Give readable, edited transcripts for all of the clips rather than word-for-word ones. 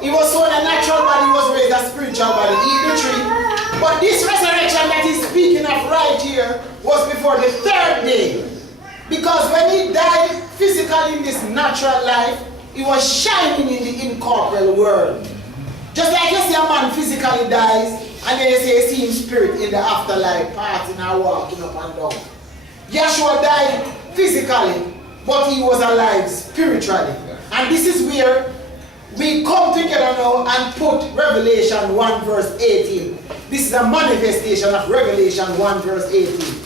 He was sown a natural body, he was raised a spiritual body. Eat the tree. But this resurrection that he's speaking of right here was before the third day. Because when he died physically in this natural life, he was shining in the incorporeal world. Just like you see a man physically dies, and then you say you see him spirit in the afterlife, partying and walking up and down. Yeshua died physically, but he was alive spiritually. And this is where we come together now and put Revelation 1 verse 18. This is a manifestation of Revelation 1 verse 18.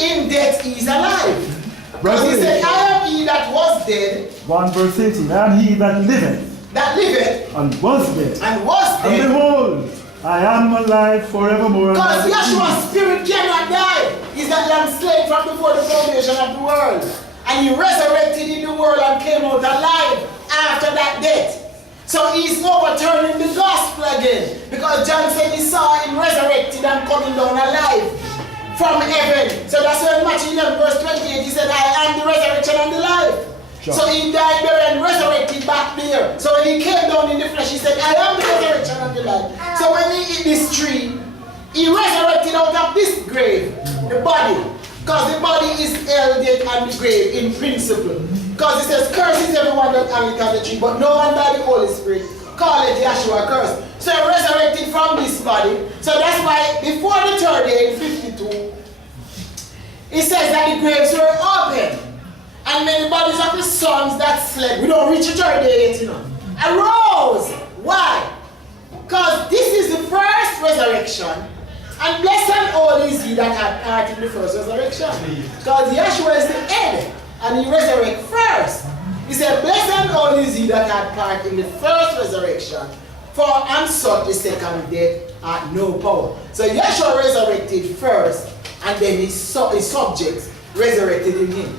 In death he is alive. Because he said, I am he that was dead. 1 verse 18. And he that liveth. That liveth. And was dead. And was dead. And behold, I am alive forevermore. Because Yeshua's spirit cannot die. He's that lamb slain from before the foundation of the world. And he resurrected in the world and came out alive after that death. So he's overturning the gospel again. Because John said he saw him resurrected and coming down alive from heaven. So that's why in Matthew 11 verse 28 he said, I am the resurrection and the life. Sure. So he died there and resurrected back there. So when he came down in the flesh, he said, I am the resurrection and the life. So when he ate this tree, he resurrected out of this grave, the body. Because the body is held dead and the grave in principle. Because it says, curse is everyone that hangeth on the tree, but no one by the Holy Spirit call it Yeshua curse. So he resurrected from this body. So that's why before the third day in 52, it says that the graves were open. And many bodies of the sons that slept, we don't reach the third day yet, you know, arose. Why? Because this is the first resurrection. And blessed and holy is he that had part in the first resurrection. Because Yeshua is the head, and he resurrected first. He said, blessed and holy is he that had part in the first resurrection. For and such the second death had no power. So Yeshua resurrected first, and then his subjects resurrected in him.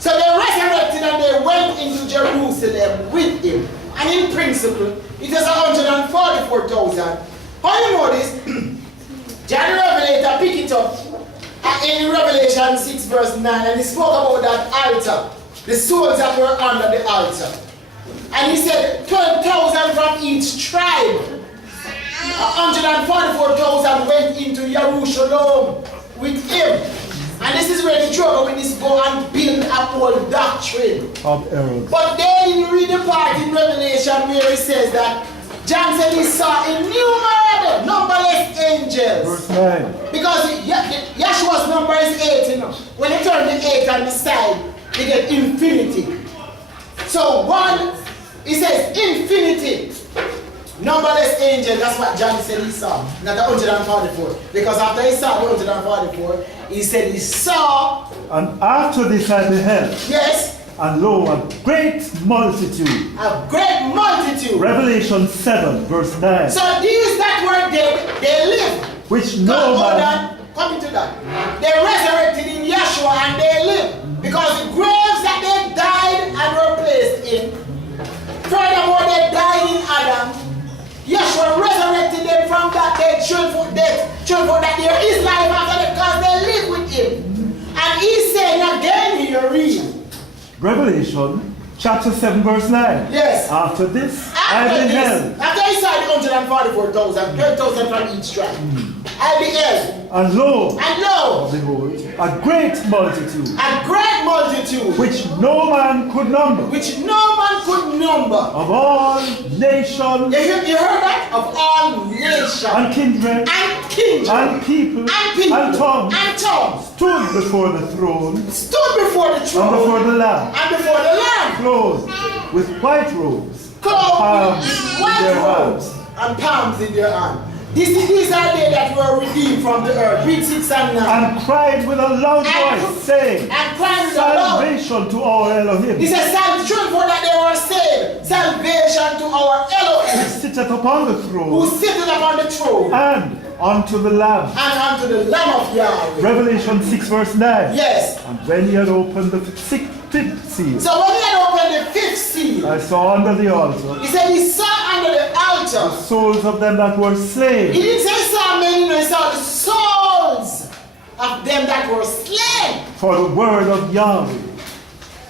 So they resurrected and they went into Jerusalem with him. And in principle, it is 144,000. How you know this? John the Revelator pick it up in Revelation 6 verse 9, and he spoke about that altar, the souls that were under the altar. And he said 12,000 from each tribe. 144,000 went into Jerusalem with him. And this is where the trouble with this go and build up all doctrine. Of error. But then you read the part in Revelation where it says that John said he saw innumerable, numberless angels. Verse 9. Because Yeshua's number is 8, you know. When you turn the 8 on the side, you get infinity. So one, he says infinity. Numberless angels, that's what John said he saw, not the 144. Because after he saw the 144, he said he saw. And after this I beheld. Yes. And lo, a great multitude. A great multitude. Revelation 7, verse 9. So these that were dead, they live. Which no man. Coming to that. They resurrected in Yeshua and they live. Because the graves that they died and were placed in, furthermore they died in Adam. Yeshua resurrected them from that dead, cheerful death, cheerful that there is life after them because they live with him. And he's saying again here, read. Revelation chapter 7 verse 9. Yes. After this I beheld. After he saw the 144,000, 12,000 from each tribe. I beheld. And lo, behold, a great multitude. A great multitude. Which no man could number. Which no man could number. Of all nations. You heard that? Of all nations. And kindred. And kindred. And people. And tongues. And tongues. Stood before the throne. Stood before the throne. And before the Lamb. And before the Lamb. Clothed with white robes. Clothed with white robes. And palms in their hand. These are they that were redeemed from the earth. Read 6 and 9. And cried with a loud voice, saying, and cried with a loud salvation to our Elohim. He said, salvation for that they were saved. Salvation to our Elohim. Who sitteth upon the throne. Who sitteth upon the throne. And unto the Lamb. And unto the Lamb of Yahweh. Revelation 6 verse 9. Yes. And when he had opened the fifth seal. So when he had opened the 5th seal. I saw under the altar. He said he saw under the altar. The souls of them that were slain. He didn't say he saw many, no, he saw the souls of them that were slain. For the word of Yahweh.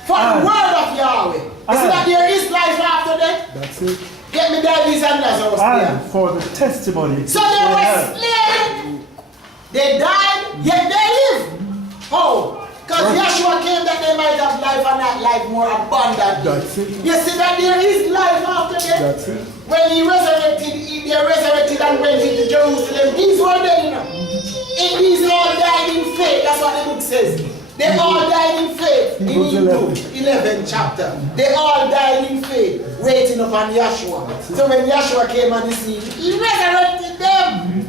For the word of Yahweh. You see that there is life after death? That's it. There get me Davies and Lazarus there. And for the testimony. So they were slain. They died, yet they live. How? Because Yeshua came that they might have life and that life more abundantly. That's it. You see that there is life after death. That's it. When he resurrected, they resurrected and went into Jerusalem. These were dead enough. And these all died in faith. That's what the book says. They all died in faith. In Hebrews 11 chapter. They all died in faith, waiting upon Yeshua. So when Yeshua came on the scene, he resurrected them.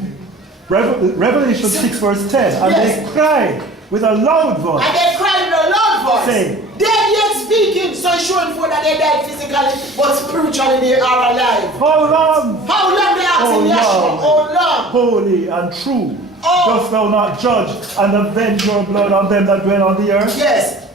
Revelation 6 verse 10. And Yes. they cried with a loud voice. And they cried with a loud voice. Saying, Dead yet speaking, so showing for that they died physically, but spiritually they are alive. How long? How long they asking Yeshua? How long? Holy and true. Oh. Dost thou not judge and avenge your blood on them that dwell on the earth? Yes.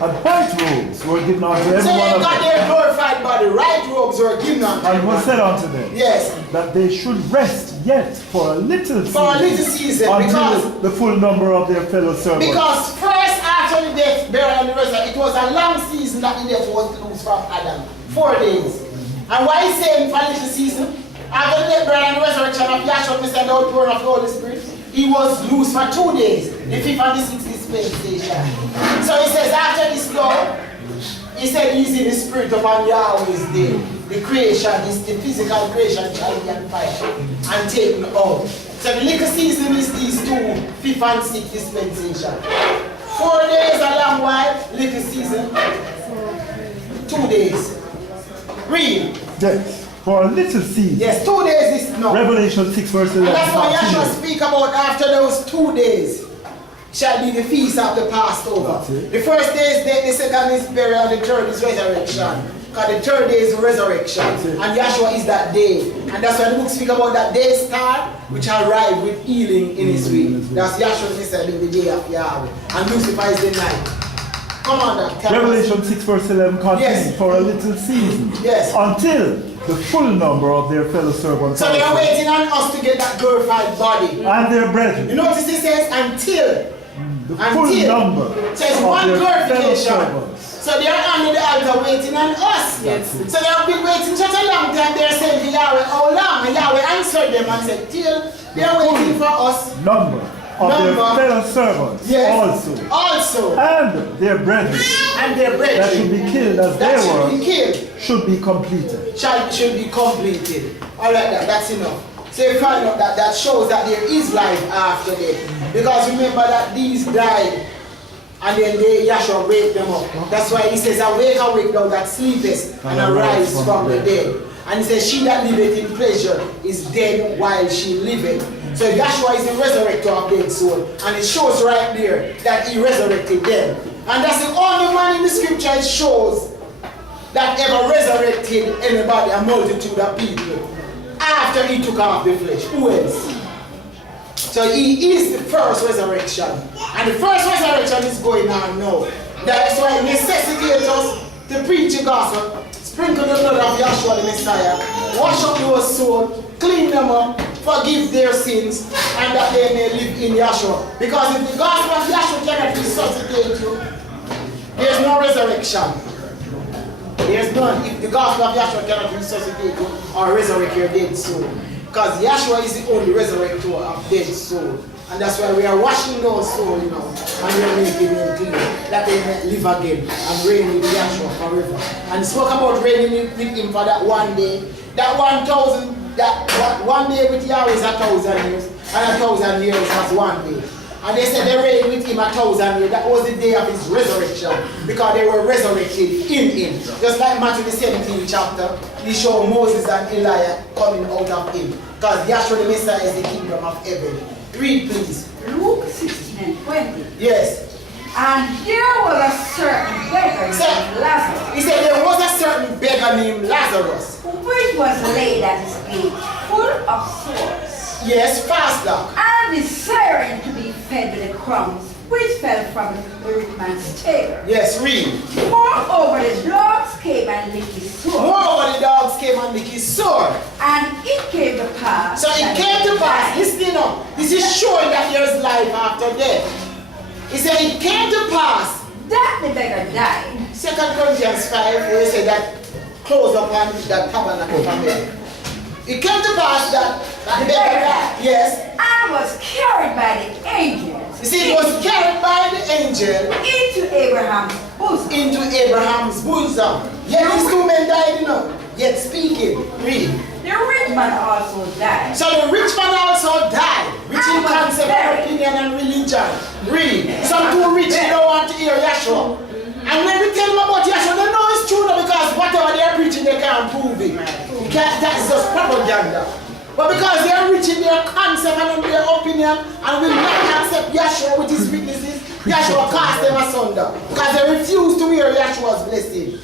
And white robes were given unto every So one they of got them. their glorified body. Right robes were given unto And it was them. said unto them, Yes. that they should rest yet for a little season, For a little season, until because- the full number of their fellow servants. Because first after the death, burial, and the resurrection, it was a long season that the death was loose from Adam. 4 days. And why is saying for a little season? After the death, burial, and the resurrection of Yahshua, we said the outpouring of the Holy Spirit, he was loose for 2 days, the 5th and the 6th dispensation. So he says after this law, he said he's in the spirit upon Yahweh's day. The creation is the physical creation shall be on fire and taken out. So the little season is these 2, 5th and 6th dispensation. 4 days a long while, little season. 2 days. Read. Yes, for a little season. Yes, 2 days is enough. Revelation 6 verse 11. And that's why Yahshua continues. speak about after those 2 days shall be the feast of the Passover. That's it. The first day is death, the second is burial, the third is resurrection. Because the third day is resurrection. That's it. And Yahshua is that day. And that's why the book speak about that day star which arrived with healing in his way. That's Yahshua said in the day of Yahweh. And Lucifer is the night. Come on now. tell us. Revelation 6 verse 11 continues. Yes. For a little season. Yes. Until the full number of their fellow servants. So they are also, waiting on us to get that glorified body. and their brethren. You notice it says until. The full number Says of one their fellow glorification. servants. So they are under the altar waiting on us. Yes. So they have been waiting such a long time. They're saying to Yahweh, how long? And Yahweh answered them and said, till they are waiting for us. Number of their Number. fellow servants Yes. also. Also. And their brethren And their brethren. that should be killed as that they should were be killed. should be completed. Should be completed. Alright, that's enough. So you find out that that shows that there is life after death. Because remember that these died and then Yahshua wake them up. That's why he says, awake, awake thou that sleepest and arise from the dead. And he says, she that liveth in pleasure is dead while she liveth. So Yahshua is the resurrector of dead soul. And it shows right there that he resurrected them. And that's the only man in the scripture it shows that ever resurrected anybody, a multitude of people, after he took off the flesh. Who else? So he is the first resurrection. And the first resurrection is going on now. That's why it necessitates us to preach the gospel, sprinkle the blood of Yahshua the Messiah, wash up those souls, clean them up, forgive their sins, and that they may live in Yahshua. Because if the gospel of Yahshua cannot resuscitate you, there's no resurrection. There's none. If the gospel of Yahshua cannot resuscitate you or resurrect your dead soul. Because Yahshua is the only resurrector of dead soul. And that's why we are washing those souls, you know, and we are making them clean, that they may live again and reign with Yahshua forever. And he spoke about reigning with him for that one day. That 1,000, that one day with Yahweh is 1,000 years, and 1,000 years was 1 day. And they said they reigned with him 1,000 years. That was the day of his resurrection, because they were resurrected in him. Just like Matthew the 17th chapter, he showed Moses and Elijah coming out of him. Because Yahshua the Messiah is the kingdom of heaven. Read please. Luke 16 and 20. Yes. And there was a certain beggar named Lazarus, He said there was a certain beggar named Lazarus. which was laid at his gate, full of sores, Yes, fast dog. and desiring to be fed with the crumbs which fell from the rich man's table. Yes, read. Moreover, the dogs came and licked his sore. Moreover, the dogs came and licked his sword. And it came to pass. So it that came to he pass, died. listen up, this is showing that there is life after death. He said it came to pass, That the beggar died. 2 Corinthians 5, where he said that close upon that tabernacle from heaven. It came to pass that yes. I was carried by the angels. You see, it was carried by the angel into Abraham's bosom. Into Abraham's bosom. Yet these two men died, you know. Yet speaking, read. The rich man also died. So the rich man also died. Rich in concept, opinion, and religion. Read. Some too rich, they don't want to hear Yeshua. And when we tell them about Yeshua, they know it's true though, because whatever they are preaching, they can't prove it. That's just propaganda. But because they are rich in their concept and in their opinion, and will not accept Yeshua with his witnesses, Yeshua cast them asunder. Because they refuse to hear Yeshua's blessing.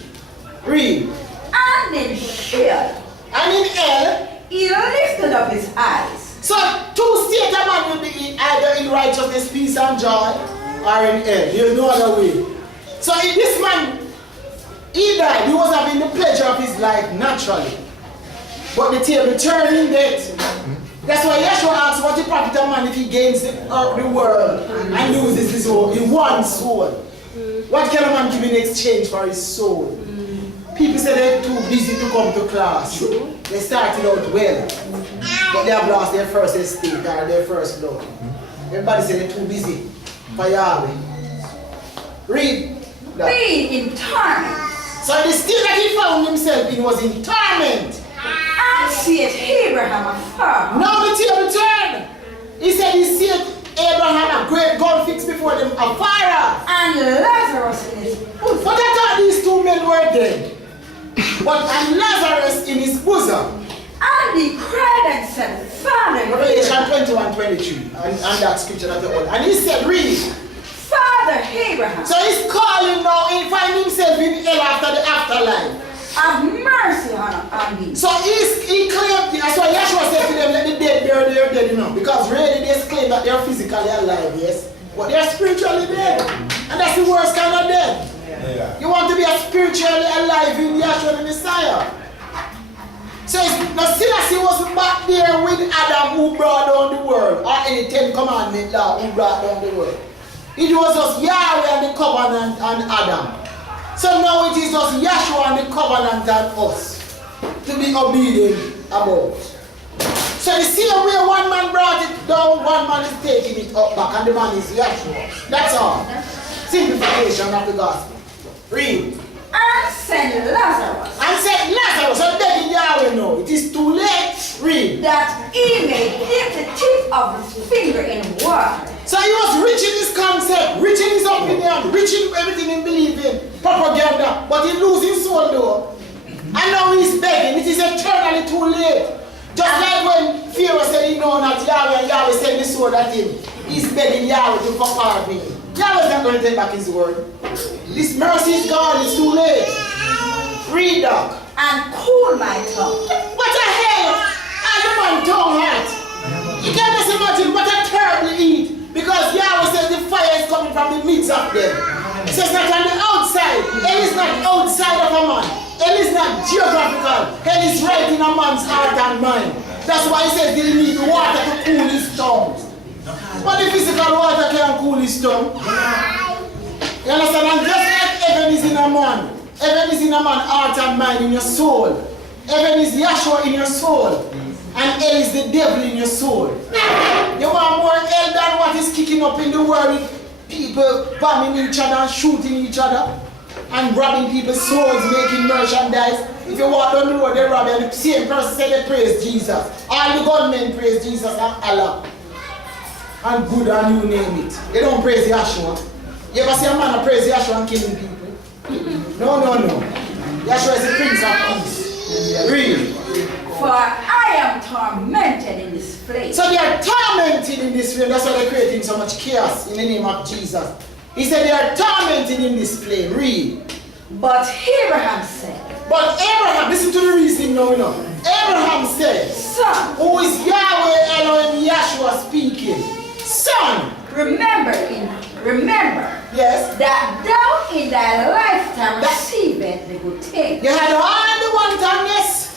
Read. And in hell. And in hell, he lifted up his eyes. So two state of man will be either in righteousness, peace, and joy, or in hell. There's no other way. So if this man, he died, he was having the pleasure of his life naturally. But the table turned in death. That's why Yeshua asks, what the profit of man if he gains the world and loses his soul, in one soul? What can a man give in exchange for his soul? People say they're too busy to come to class. They started out well, but they have lost their first estate or their first love. Everybody say they're too busy for Yahweh. Read. Being in torment. So the state that he found himself in was in torment. And seeth Abraham afar. Now the table turned. He said he seeth Abraham a great gold fixed before them afar. And Lazarus in his bosom. But I thought these two men were dead. But and Lazarus in his bosom. And he cried and said, Father, Revelation 21:23. And that scripture that they hold. And he said, read. Father Abraham. So he's calling now, he finds himself in hell after the afterlife. Have mercy on me. So he claimed, that's why Yeshua said to them, let the dead bury their dead, you know. Because really they claim that they are physically alive, yes. But they are spiritually dead. And that's the worst kind of death. Yeah. You want to be spiritually alive in Yeshua the Messiah. So now Selassie wasn't back there with Adam who brought down the world, or any 10 commandment law who brought down the world. It was just Yahweh and the covenant and Adam. So now it is just Yeshua and the covenant and us to be obedient about. So the same way one man brought it down, one man is taking it up back, and the man is Yeshua. That's all. Simplification of the gospel. Read. And send Lazarus. And said Lazarus, I'm begging Yahweh now. It is too late. Read. That he may dip the tip of his finger in water. So he was rich in his concept, rich in his opinion, rich in everything he believed in, propaganda, but he loses his soul though. And now he's begging, it is eternally too late. Just like when Pharaoh said he know not Yahweh, and Yahweh sent the sword at him. He's begging Yahweh to pardon him. Yahweh's not going to take back his word. This mercy is gone, it's too late. Read up. And cool my tongue. What the hell? And the man tongue hurt. You can't just imagine what a terrible heat. Because Yahweh says the fire is coming from the midst of them. It says not on the outside. Hell is not outside of a man. Hell is not geographical. Hell is right in a man's heart and mind. That's why he says they need water to cool his tongue. But the physical water can't cool his tongue. You understand? And just like heaven is in a man, heaven is in a man's heart and mind, in your soul. Heaven is Yeshua in your soul. And hell is the devil in your soul. You want more hell than what is kicking up in the world with people bombing each other and shooting each other and robbing people's souls, making merchandise. If you walk down the road, they rob you, and the same person say they praise Jesus. All the gunmen praise Jesus and Allah. And good and you name it. They don't praise Yeshua. You ever see a man praise Yeshua and killing people? No. Yeshua is the Prince of Peace. Read. For I am tormented in this place. So they are tormented in this flame. That's why they're creating so much chaos in the name of Jesus. He said they are tormented in this flame. Read. But Abraham said. But Abraham, listen to the reasoning now. Abraham said, Son. who is Yahweh Elohim Yeshua speaking? Son. Remember, yes, that thou in thy lifetime received the good things. You had all the one-timeness.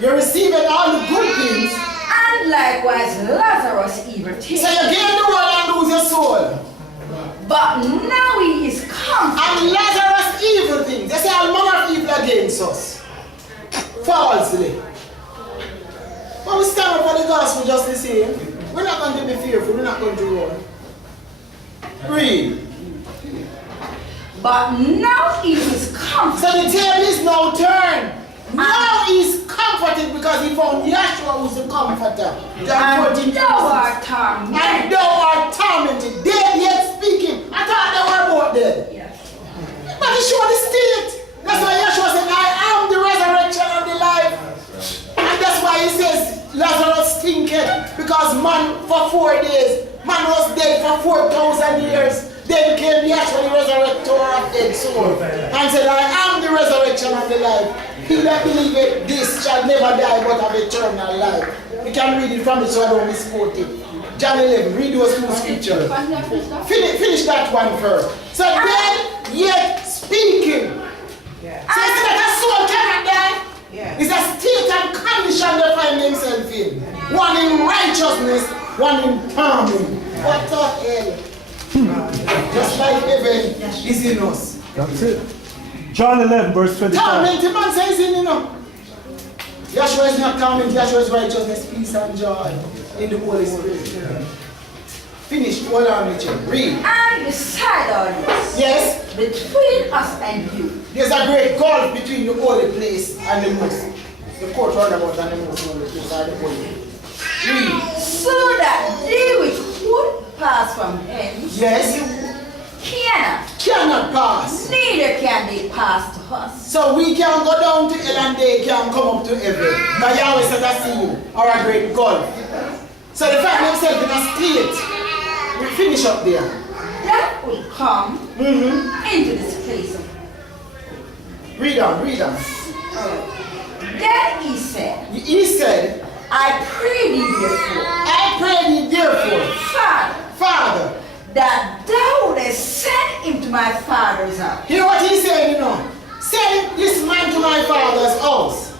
You received all the good things. And likewise Lazarus evil things. So you gain the world and lose your soul. But now he is come. And Lazarus evil things. They say all manner of evil against us. falsely. But we stand up for the gospel just the same. We're not going to be fearful, we're not going to run. Read. But now it is comforted. So the table is now turned. Now he's comforted because he found Yeshua who's the comforter. And thou art tormented. And thou art tormented. Dead yet speaking. I thought they were both dead. Yes. But he showed the state. That's why Yeshua said, I am the resurrection and the life. And that's why he says Lazarus stinketh. Because man for 4 days, man was dead for 4,000 years. Then came Yeshua, the resurrector of dead soul, and said, I am the resurrection and the life. He that believeth this shall never die but have eternal life. We can read it from it so I don't misquote it. John 11, read those two scriptures. Finish that one first. So dead yet speaking. So it's that a soul cannot die. It's a state and condition they find themselves in. One in righteousness, one in torment. What the hell? Just like heaven is in us. That's it. John 11, verse 25. Tormented man says in, you know. Yeshua is not torment, Yeshua is righteousness, peace and joy in the Holy Spirit. Finish, hold on with you. Read. And beside all this, Yes, between us and you, there's a great gulf between the holy place and the most. The court roundabout and the most holy place are the holy. Read. so that they which would pass from hence, Yes, cannot pass. neither can they pass to us. So we can go down to hell and they can come up to heaven. But Yahweh said, I see you, or a great gulf. So they find themselves in a state. We finish up there. That will come into this place. Read on, read on. Then he said, He said, I pray thee therefore, I pray thee therefore, Father, Father. that thou wouldest send him to my father's house. Hear what he said, you know. Send this man to my father's house.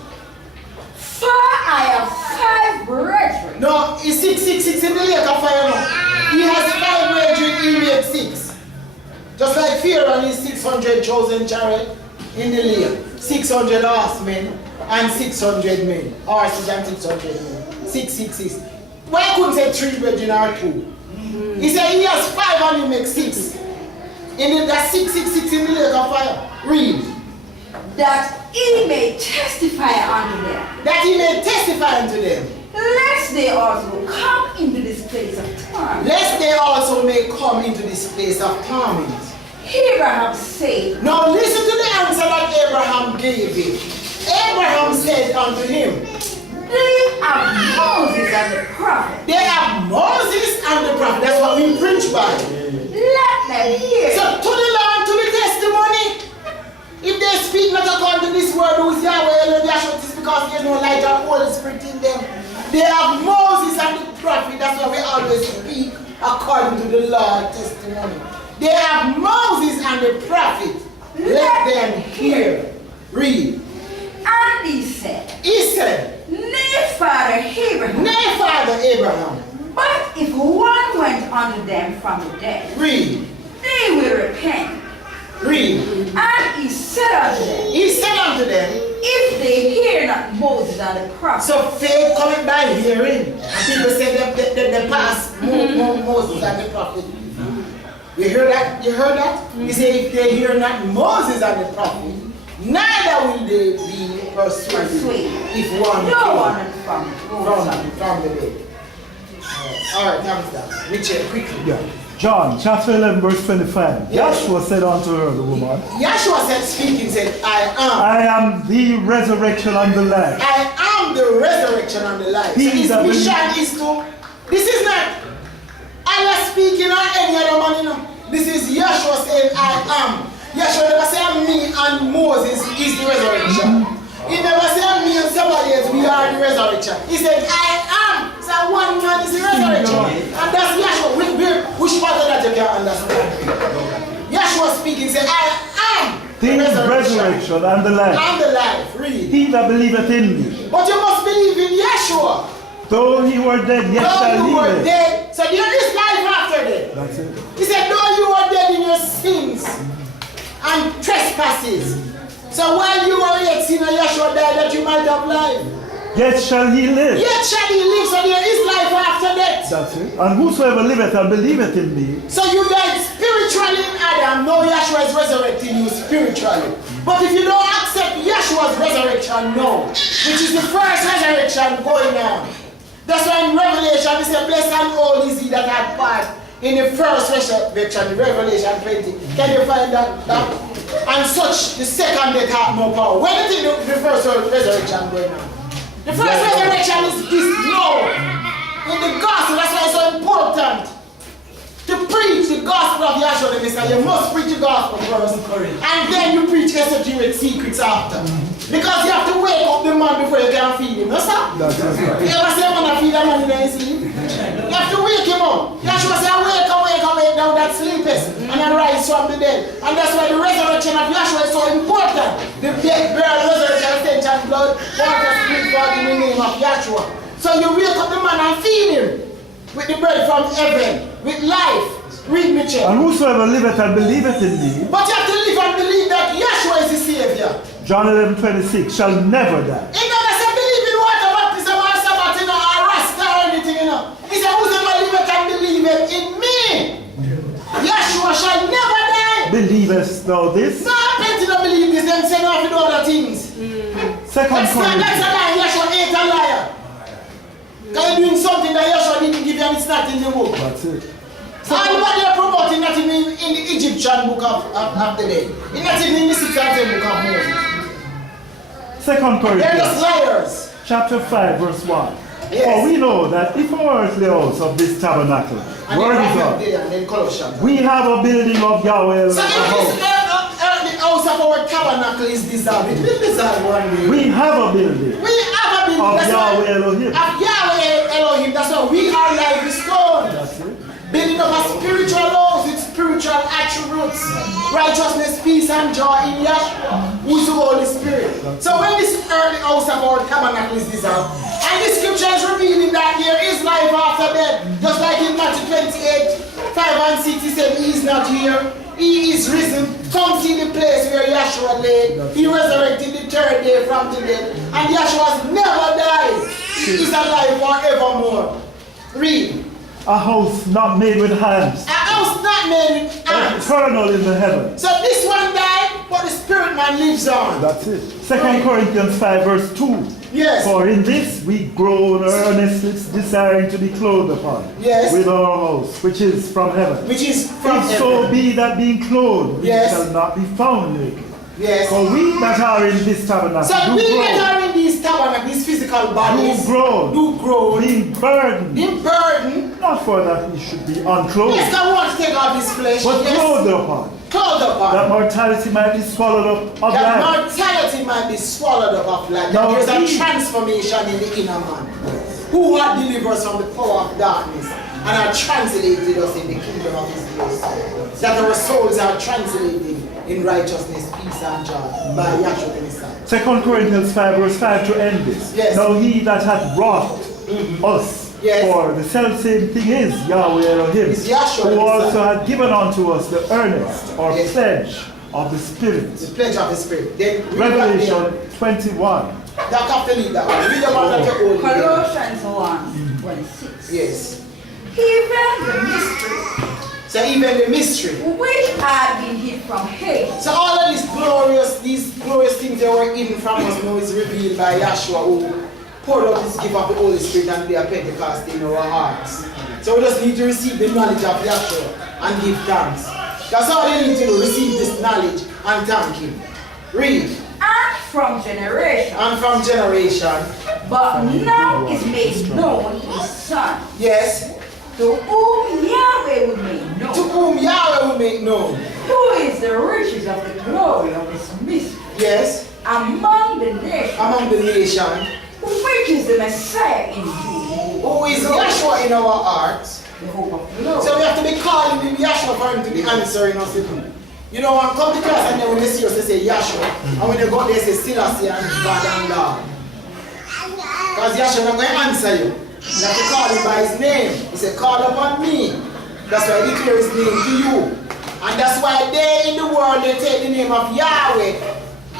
For I have 5 brethren. No, he's 666 in the lake of fire now. He has 5 brethren, he made 6. Just like Pharaoh and his 600 chosen chariot in the lake. 600 horsemen and 600 men. Horses and 600 men. 666. Why couldn't say 3 brethren or 2? He said he has 5 and he makes 6. In that 666 in the lake of fire. Read. That he may testify unto them, That he may testify unto them. lest they also come into this place of torment. Lest they also may come into this place of torment. Abraham said, Now listen to the answer that Abraham gave him. Abraham said unto him, they have Moses and the prophet. they have Moses and the prophet. That's what we preach by. Let them hear. So to the law and to the testimony, if they speak not according to this word, who is Yahweh, and Yahshua, it is because there is no light or Holy Spirit in them. They have Moses and the prophet. That's why we always speak according to the law and testimony. They have Moses and the prophet. Let them hear. Read. And he said, Nay, Father Abraham. Nay, Father Abraham. But if one went unto them from the dead, Read. they will repent. Read. And he said unto them, He said unto them, if they hear not Moses and the prophet, so faith coming by hearing. And people say they pass Moses and the prophet. You hear that? You heard that? He said if they hear not Moses and the prophet, neither will they be persuaded if one no one from the dead. Alright, thanks that. We check quickly. Yeah. John chapter 11, verse 25. Yeshua said unto her, the woman, Yeshua said, speaking, said, I am the resurrection and the life. I am the resurrection and the life. So his mission is to, this is not Allah speaking or any other man, you know. This is Yeshua saying, I am. Yeshua never said me and Moses is the resurrection. He never said me and somebody else, we are the resurrection. He said, I am. So one man is the resurrection. And that's Yeshua. Which part of that you can understand? Yeshua speaking, said, I am the resurrection and the life. And the life. Read. He that believeth in me, But you must believe in Yeshua. though he were dead, yet shall Though he you were live. dead, so there is life after death. That's it. He said, though you were dead in your sins and trespasses, So while you were yet sinner, Yeshua died that you might have life. Yet shall he live. Yet shall he live, so there is life after death. That's it. And whosoever liveth and believeth in me. So you died spiritually in Adam, now Yeshua is resurrecting you spiritually. But if you don't accept Yeshua's resurrection now, which is the first resurrection going on, that's why in Revelation it says, blessed and holy is he that had part in the first resurrection, Revelation 20. Can you find that? And such, the second death had no power. When do you think the first resurrection going on? The first resurrection is this now. In the gospel, that's why it's so important to preach the gospel of Yeshua the Messiah. You must preach the gospel first. And then you preach esoteric secrets after. Because you have to wake up the man before you can feed him. No, sir? You ever say I'm going to feed a man in his sleep? You have to wake him up. Yeshua said, awake, now that sleepest, and arise from the dead. And that's why the resurrection of Yeshua is so important. The death, burial, resurrection, ascension, blood, water, spirit, God in the name of Yeshua. So you wake up the man and feed him with the bread from heaven, with life. Read me, check. And whosoever liveth and believeth in me. But you have to live and believe that Yeshua is the Savior. John 11:26 shall never die. He never said believe in water baptism or Sabbath, or Rasta or anything, He said whosoever liveth and believeth in me, Yeshua shall never die. Believest thou this? No, I plenty don't believe this, them say no to do other things. Second That's Corinthians. a lie, Yeshua ain't a liar. Because you're doing something that Yeshua didn't give you and it's not in the book. That's it. And what they're promoting not in the Egyptian book of the day. It's not even in the 6th and 7th book of Moses. Second They're just Corinthians liars. chapter 5 verse 1. Yes. For we know that if our earthly house of this tabernacle And were then dissolved, and then Colossians. we have a building of Yahweh So like a if house. the house of our tabernacle is dissolved, it will dissolve one day. We have a building We have a building of that's why- Yahweh Elohim. of Yahweh Elohim. That's why we are like the stone. That's it. Building up a spiritual house with spiritual attributes, righteousness, peace, and joy in Yahshua, who is the Holy Spirit. So when this earthly house of our tabernacle is dissolved, and the scripture is revealing that there is life after death, just like in Matthew 28, 5 and 6, he said, he is not here, he is risen. Come see the place where Yahshua lay. He resurrected the third day from the dead, and Yahshua has never died. He is alive forevermore. Read. A house not made with hands, A house not made with hands. eternal in the heavens. So this one died, but the spirit man lives on. That's it. Second Corinthians 5 verse 2. Yes. For in this we groan earnestly, desiring to be clothed upon Yes. with our house, which is from heaven. Which is from If so heaven. be that being clothed, we Yes. shall not be found naked. Yes. For we that are in this tabernacle So do we groan, that are in these tabernacle, these physical bodies, do groan, do grow, being burdened, in burden. not for that we should be unclothed, Yes, God wants to take off his flesh. but Yes. clothed upon, Clothed upon. that mortality might be swallowed up of That life. mortality might be swallowed up of life. Now There's a we- transformation in the inner man. Who are delivered us from the power of darkness and are translated us in the kingdom of his grace. That our souls are translated in righteousness, peace, and joy by Yahshua the Messiah. Second Corinthians 5 verse 5 to end this. Yes. Now he that hath brought us, Yes. for the selfsame thing is Yahweh Elohim, Is Yahshua who the also Messiah. hath given unto us the earnest or Yes. pledge of the Spirit. The pledge of the Spirit. Then read that Revelation 21. there. That have to lead that one. Read the one that you're holding. Colossians 1:26. Yes. Even the mystery So even the mystery. which had been hid from hate. So all of these glorious things that were hidden from us now is revealed by Yahshua, who poured out his gift of the Holy Spirit and the Pentecost in our hearts. So we just need to receive the knowledge of Yahshua and give thanks. That's all you need to do, receive this knowledge and thank him. Read. And from generation, And from generation, but now is made known his Son, yes, to whom Yahweh will make to known, whom Yahweh will make known, who is the riches of the glory of his mystery yes, among the nations, among the nation, which is the Messiah in you, who is Yahshua in our hearts. the hope of glory. So we have to be calling him Yahshua for him to be answering us. You know, when come to class and then when they see us, they say Yahshua. And when they go there, they say Selassie and God and Lord. Because Yahshua not going to answer you. You have to call him by his name. He said, call upon me. That's why he declares his name to you. And that's why they in the world, they take the name of Yahweh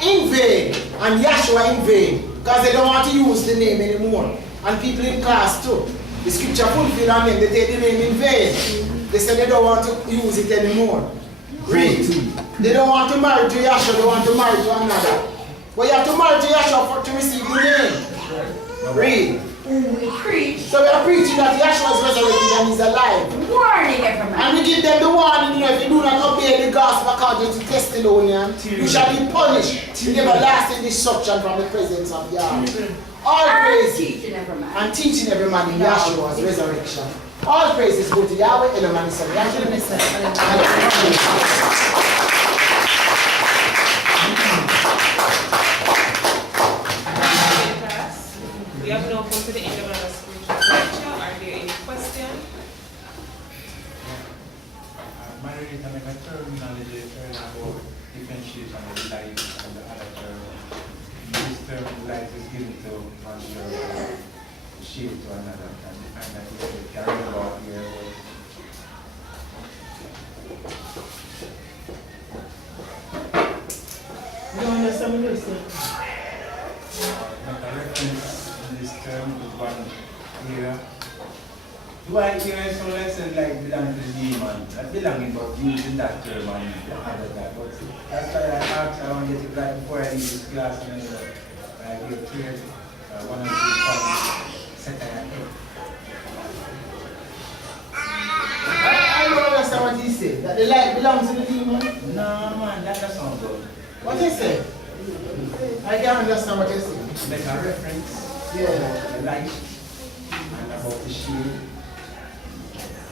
in vain and Yahshua in vain because they don't want to use the name anymore. And people in class too. The scripture fulfilled on them, they take the name in vain. They say they don't want to use it anymore. Read. They don't want to marry to Yahshua, they want to marry to another. But you have to marry to Yahshua to receive the name. Read. We preach. So we are preaching that Yahshua is resurrected and he's alive. Warning every man. And we give them the warning, if you do not obey the gospel according to testimony, you shall be punished with everlasting destruction from the presence of Yahweh. All praise teaching every man. and teaching every man in Yahshua's resurrection. All praises go to Yahweh, Elohim, Son, Yahshua. We have now come to the end of our spiritual lecture. Are there any questions? Married and a terminology about differentiation of the light and the other term. This term light is given to one term, shape to another, and that is the carrying about here. You don't understand what you're saying? Make a reference in this term with one here. Do I hear some lesson like belong to the demon? That belonging, but using that term and the other guy. But that's why I asked, I want to get it right before I leave this class and I give clear one of the points, second and eighth. I don't understand what he said. That the light belongs to the demon. No, man, that doesn't sound good. What he said? I can't understand what he said. Make a reference Yeah. to the light and about the shield.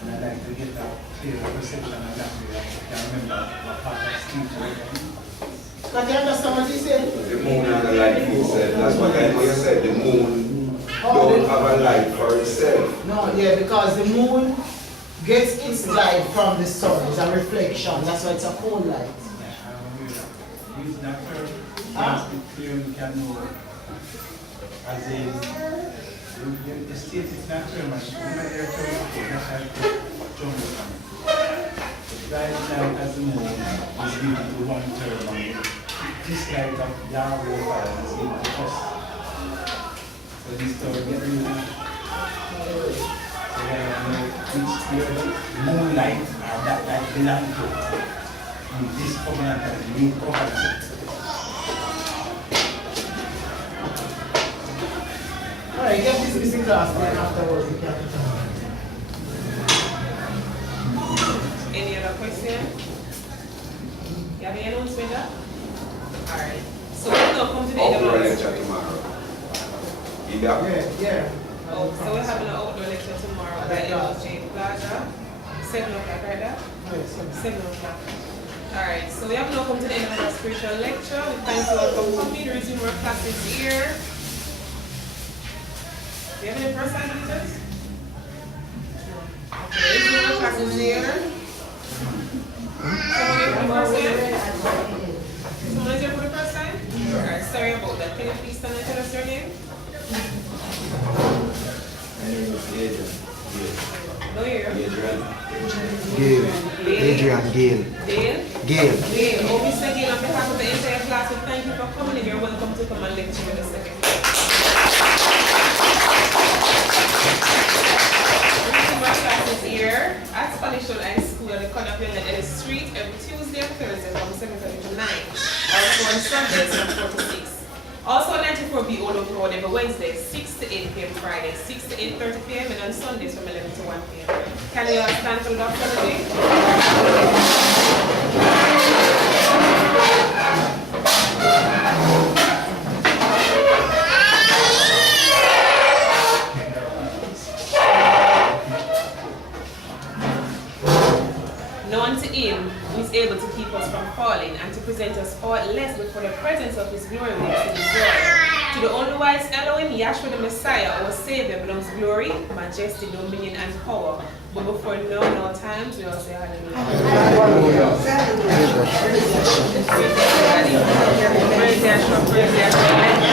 And I like to get that clear perception of that. I can remember what part of speech was. But you understand what he said? The moon and the light, he said. That's what I said. The moon don't have a light for itself. No, yeah, because the moon gets its light from the sun. It's a reflection. That's why it's a cold light. Use that term. Huh? Clear, you can know. As in, the state is not term. That's how John is coming. Right now, as the moon is given to one term, and this light of Yahweh fire is given to us. So this story get rid of. So then I know which the moonlight or that light belong to. And this covenant and the new covenant. Alright, get this missing class then afterwards you can Any other question? You have any announcement? Alright. So we'll now come to the end of Outdoor our lecture spiritual. tomorrow. Yeah. Oh, so we're having an outdoor lecture tomorrow at LJ Plaza. 7 o'clock, right there? 7 o'clock. Alright, so we have now come to the end of our spiritual lecture. We thank you all for coming. Resume our classes here. Do you have any first time visitors? Okay, resume our classes here. Someone here for the first time? Someone is here for the first time? Alright, sorry about that. Can you please stand and tell us your name? My name is Adrian. No, here. Adrian. Dale? Gail. Dale, oh, Mr. Gale, on behalf of the entire class, we thank you for coming and you're welcome to come and lecture with us again. Our classes here at Spanish Town High School at the corner of Ellis Street every Tuesday and Thursday from 7:30 to 9. Also on Sundays from 4 to 6. Also on 94B Old Oak Road every Wednesday 6 to 8 p.m. Friday 6 to 8:30 p.m. and on Sundays from 11 to 1 p.m. Can you all stand for the doctor today? Unto him who is able to keep us from falling and to present us faultless before the presence of his glory with exceeding joy. To the only wise Elohim, Yahshua the Messiah, our Savior, belongs glory, majesty, dominion, and power. But before no times, we all say hallelujah. Praise Yahshua, praise Yahshua.